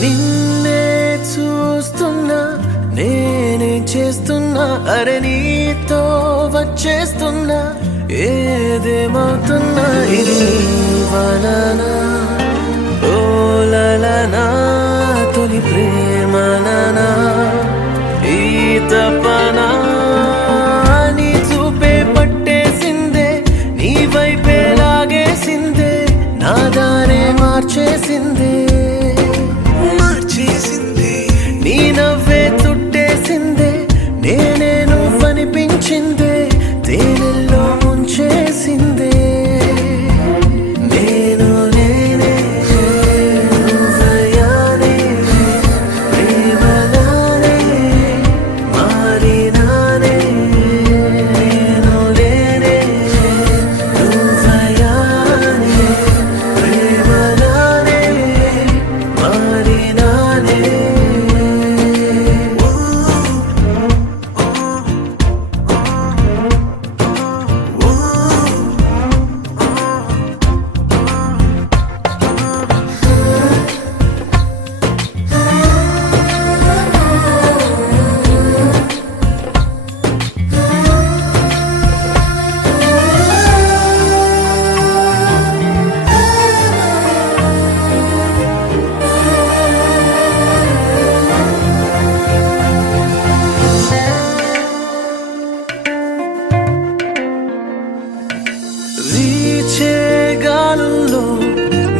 నిన్నే చూస్తున్నా నేనేం చేస్తున్నా అరే నీతో వచ్చేస్తున్నా ఏదేమవుతున్నా ఇది వలనా ఓలనా తొలి ప్రేమనా ఈ తపనా నీ చూపే పట్టేసిందే నీ వైపే లాగేసిందే నా దారే మార్చేసిందే నీ నవ్వే చుట్టేసిందే నేనే నువ్వనిపించిందే తేనెల్లో ముంచేసిందే నేను నేనే నువ్వయ్యానే ప్రేమగానే మారినానే నేను నేనే నువ్వయ్యానే ప్రేమగానే మారినానే వీచే గాలుల్లో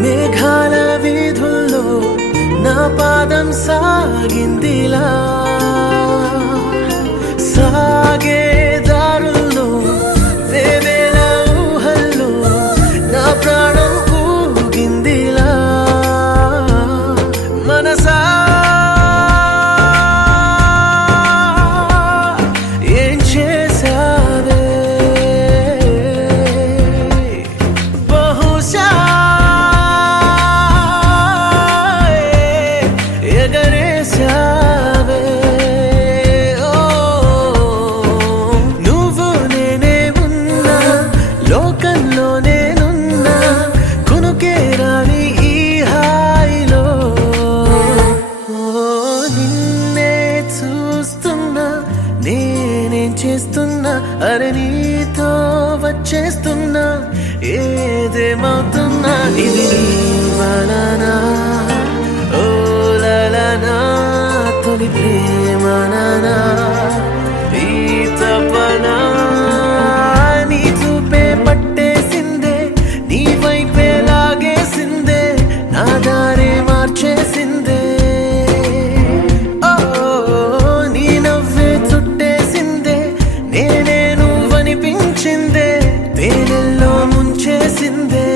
మేఘాల వీధుల్లో నా పాదం సాగిందిలా సాగే దారుల్లో వేవేల ఊహల్లో నా ప్రాణం ఊగిందిలా మనసా ఏం చేసావే బహుశా ఎగరేసావే ఓ నువ్వు నేనే ఉన్నా లోకంలో నేనున్నా కొనుకే రాని ఈ హాయిలో నిన్నే చూస్తున్నా నేనేం చేస్తున్నా అరే నీతో వచ్చేస్తున్నా ఏదేమవుతున్నా ఇది నీ వలనా ఓలనా తొలి ప్రేమనా ఈ తపనా నీ చూపే పట్టేసిందే నీ వైపే లాగేసిందే నా దారే మార్చేసిందే ఓ నీ నవ్వే చుట్టేసిందే నేనే నువ్వనిపించిందే తేనెల్లో ముంచేసిందే